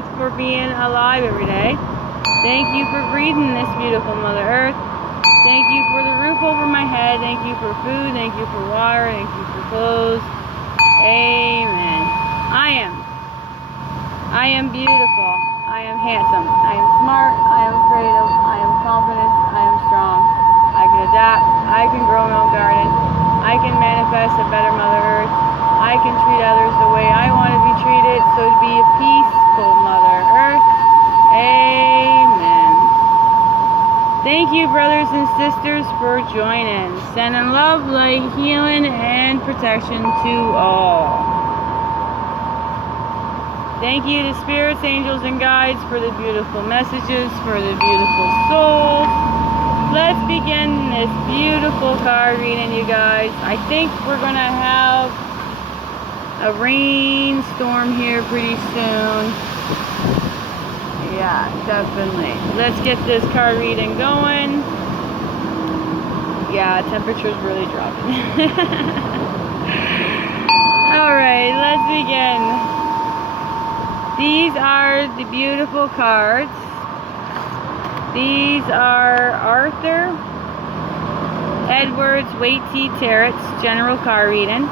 Earth for being alive every day. Thank you for breathing this beautiful Mother Earth. Thank you for the roof over my head. Thank you for food. Thank you for water. Thank you for clothes. Amen. I am beautiful. I am handsome. I am smart. I am creative. I am confident. I am strong. I can adapt. I can grow my own garden. I can manifest a better Mother Earth. I can treat others the way I want to be treated. So to be a peaceful Mother Earth. Amen. Thank you, brothers and sisters, for joining. Sending love, light, healing, and protection to all. Thank you to spirits, angels, and guides for the beautiful messages, for the beautiful souls. Let's begin this beautiful card reading, you guys. I think we're going to have a rainstorm here pretty soon. Yeah, definitely. Let's get this card reading going. Yeah, temperature's really dropping. Alright, let's begin. These are the beautiful cards. These are Author Edward Waite Tarot's general card reading.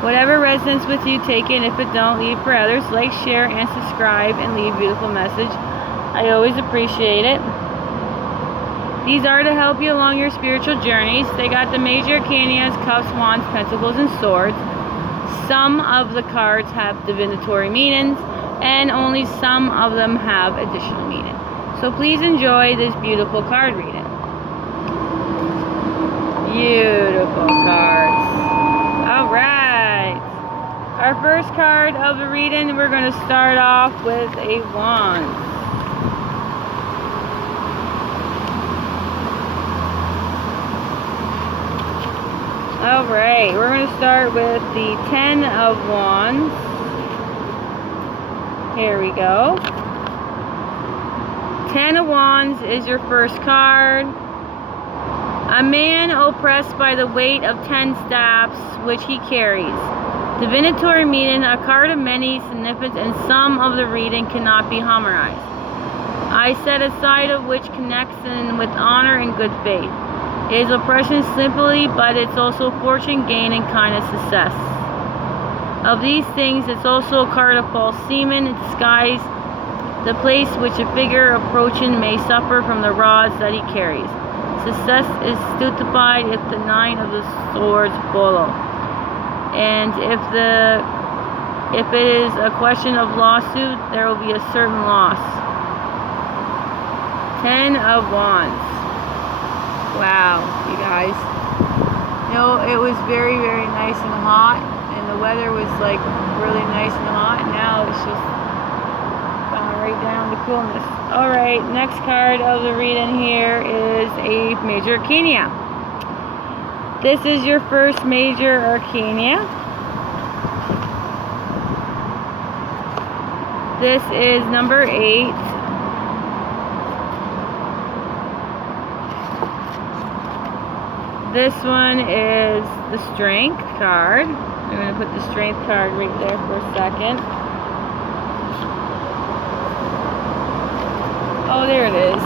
Whatever resonates with you, take it. If it don't, leave for others. Like, share, and subscribe, and leave a beautiful message. I always appreciate it. These are to help you along your spiritual journeys. They got the major arcanas, cups, wands, pentacles, and swords. Some of the cards have divinatory meanings, and only some of them have additional meaning. So please enjoy this beautiful card reading. Beautiful cards. Alright. Our first card of the reading, we're going to start off with a wand. Alright, we're going to start with the 10 of Wands. Here we go. 10 of Wands is your first card. A man oppressed by the weight of 10 staffs which he carries. Divinatory meaning, a card of many significance, and some of the reading cannot be harmonized. I set a side of which connects in with honor and good faith. It is oppression simply, but it's also fortune, gain, and kind of success. Of these things, it's also a card of false semen in disguise, the place which a figure approaching may suffer from the rods that he carries. Success is stultified if the 9 of the swords follow, and if it is a question of lawsuit, there will be a certain loss. 10 of Wands. Wow, you guys. You know, it was very, very nice and hot, and the weather was like really nice and hot, and now it's just gone right down to coolness. Alright, next card of the reading here is a major arcana. This is your first major arcana. This is number 8. This one is the Strength card. I'm going to put the Strength card right there for a second. Oh, there it is.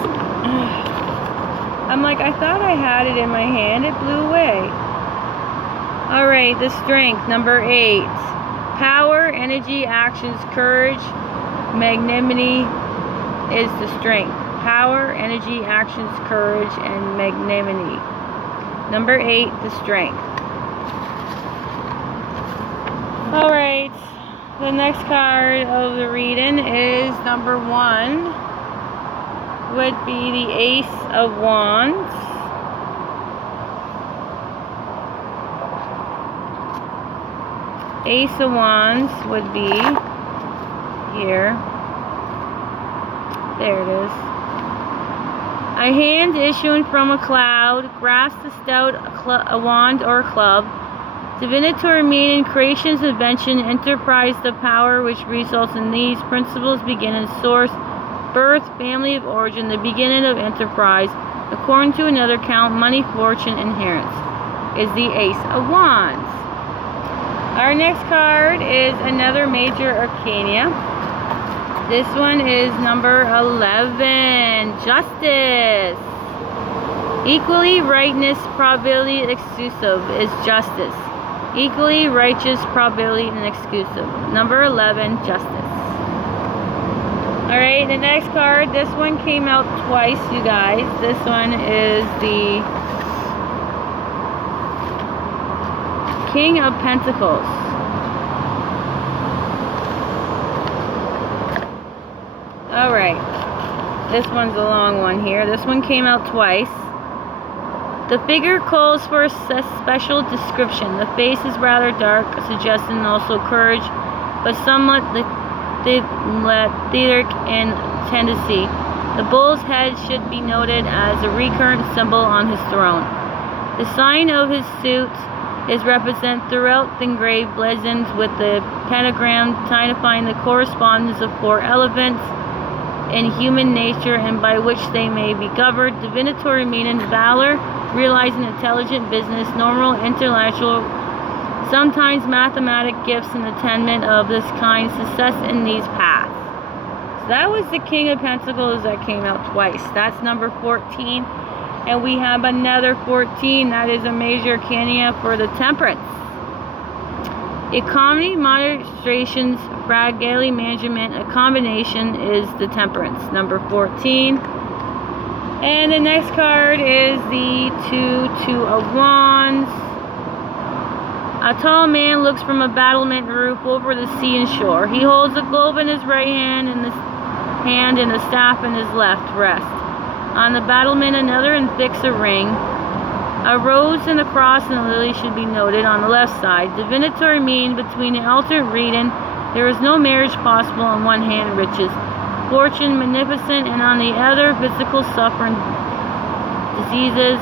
I'm like, I thought I had it in my hand. It blew away. Alright, the Strength, number 8. Power, energy, actions, courage, magnanimity is the Strength. Power, energy, actions, courage, and magnanimity. Number 8, the Strength. Alright, the next card of the reading is number 1. Would be the Ace of Wands. Ace of Wands would be here. There it is. A hand issuing from a cloud, grasps a stout a wand or club. Divinatory meaning, creation's invention, enterprise, the power which results in these principles begin in source, birth, family of origin, the beginning of enterprise. According to another count, money, fortune, inheritance is the Ace of Wands. Our next card is another major arcana. This one is number 11, justice. Equally rightness, probability, exclusive is justice. Equally righteous, probability, and exclusive. Number 11, justice. Alright, the next card, this one came out twice, you guys. This one is the King of Pentacles. Alright, this one's a long one here. This one came out twice. The figure calls for a special description. The face is rather dark, suggesting also courage, but somewhat lethargic in tendency. The bull's head should be noted as a recurrent symbol on his throne. The sign of his suit is represented throughout the engraved blazons with the pentagram signifying the correspondence of 4 elements in human nature and by which they may be governed. Divinatory meaning valor, realizing intelligent business, normal intellectual, sometimes mathematic gifts and attainment of this kind, success in these paths. So that was the King of Pentacles that came out twice. That's number 14. And we have another 14. That is a major arcana for the Temperance. Economy, moderations, fragility management, a combination is the Temperance, number 14. And the next card is the Two of Wands. A tall man looks from a battlement roof over the sea and shore. He holds a globe in his right hand and a staff in his left wrist. On the battlement another and fix a ring. A rose and a cross and a lily should be noted on the left side. Divinatory meaning between the altar and reading, there is no marriage possible. On one hand, riches, fortune, magnificent, and on the other, physical suffering, diseases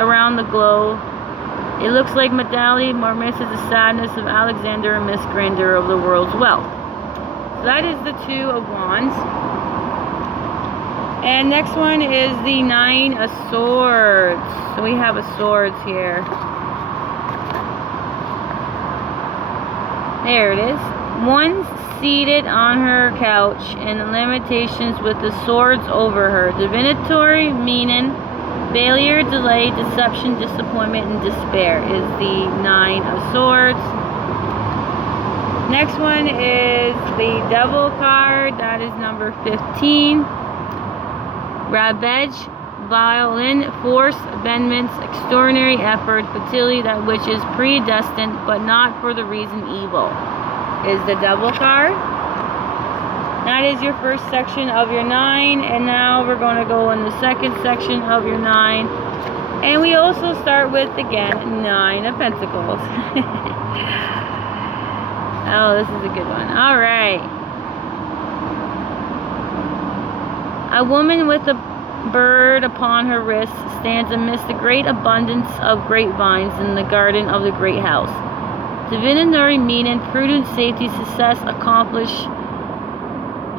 around the globe. It looks like modality more misses the sadness of Alexander and Miss Grandeur of the world's wealth. So that is the Two of Wands. And next one is the Nine of Swords. So we have a swords here. There it is. One seated on her couch and limitations with the swords over her. Divinatory meaning failure, delay, deception, disappointment, and despair is the Nine of Swords. Next one is the Devil card. That is number 15. Ravage, violent force, amendments, extraordinary effort, fertility, that which is predestined, but not for the reason evil, is the Devil card. That is your first section of your 9, and now we're going to go in the second section of your 9. And we also start with, again, 9 of Pentacles. Oh, this is a good one. All right. A woman with a bird upon her wrist stands amidst the great abundance of grapevines in the garden of the great house. Divinatory meaning prudent, safety, success, accomplish,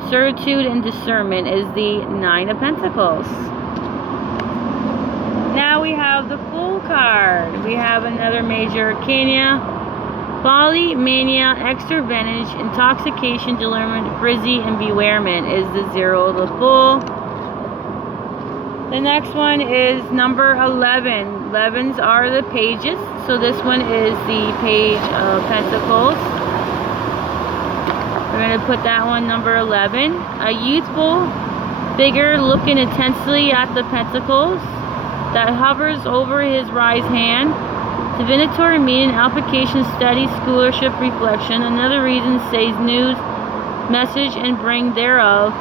certitude, and discernment is the Nine of Pentacles. Now we have the Fool card. We have another major arcana. Folly, mania, extra advantage, intoxication, delirement, frizzy, and bewarement is the Zero of the Fool. The next one is number 11. 11s are the pages. So this one is the Page of Pentacles. We're going to put that one number 11. A youthful figure looking intensely at the pentacles that hovers over his right hand. Divinatory meaning, application, study, scholarship, reflection. Another reason says news, message, and bring thereof.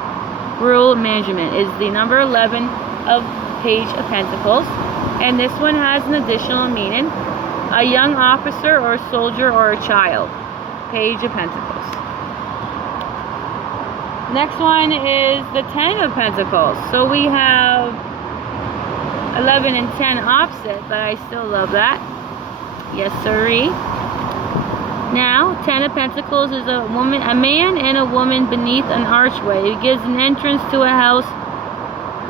Rural management is the number 11 of Page of Pentacles. And this one has an additional meaning. A young officer or a soldier or a child. Page of Pentacles. Next one is the 10 of Pentacles. So we have 11 and 10 opposite, but I still love that. Yes, sirree. Now, 10 of Pentacles is a man and a woman beneath an archway. It gives an entrance to a house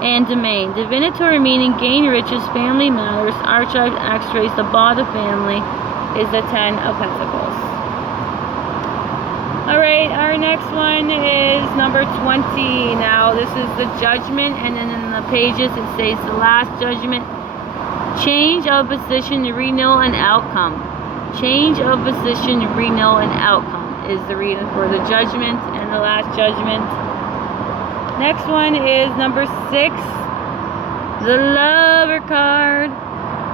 and domain. Divinatory meaning gain riches, family matters, archive extras, the bond of family is the 10 of Pentacles. Alright, our next one is number 20. Now, this is the judgment, and then in the pages it says the last judgment. Change of position, renewal, and outcome. Change of position, renewal, and outcome is the reason for the judgment and the last judgment. Next one is number 6, the Lover card.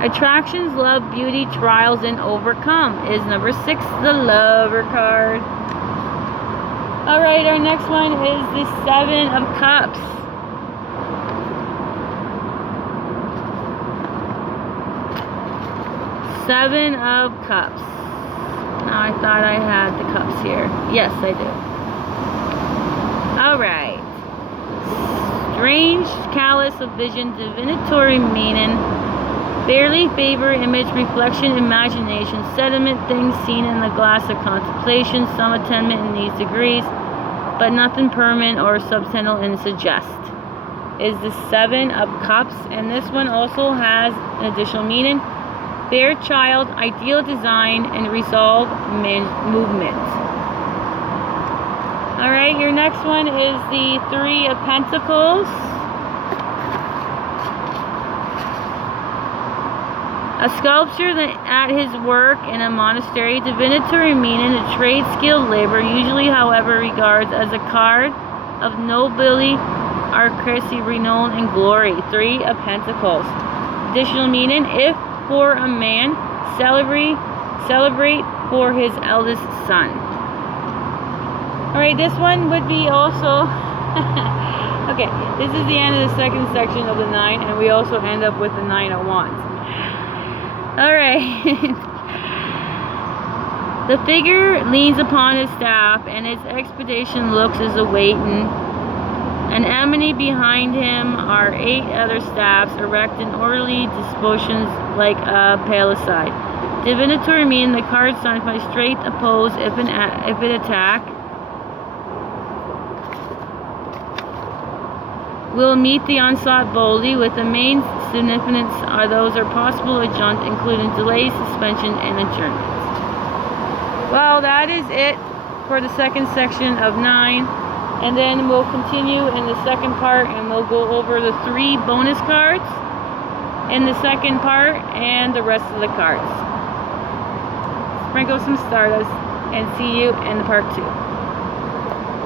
Attractions, love, beauty, trials, and overcome is number 6, the Lover card. Alright, our next one is the 7 of Cups. Seven of Cups. Now, I thought I had the cups here. Yes, I do. Alright. Strange, callous of vision, divinatory meaning, barely favor, image, reflection, imagination, sediment, things seen in the glass of contemplation, some attainment in these degrees, but nothing permanent or substantial in suggest, is the 7 of Cups. And this one also has an additional meaning. Fair child, ideal design, and resolve movement. Alright, your next one is the 3 of Pentacles. A sculptor at his work in a monastery, divinatory meaning, a trade, skilled labor, usually, however, regards as a card of nobility, aristocracy, renown, and glory. 3 of Pentacles. Additional meaning, if for a man, celebrate for his eldest son. Alright, this one would be also okay, this is the end of the second section of the 9, and we also end up with the 9 of Wands. Alright. The figure leans upon his staff, and its expedition looks as awaiting. An enemy behind him are 8 other staffs, erect in orderly dispositions like a palisade. Divinatory meaning, the card signs by straight oppose if it attack. Will meet the onslaught boldly, with the main significance are those are possible adjunct, including delay, suspension, and adjournment. Well, that is it for the second section of 9. And then we'll continue in the second part, and we'll go over the 3 bonus cards in the second part and the rest of the cards. Sprinkle some stardust, and see you in the part 2.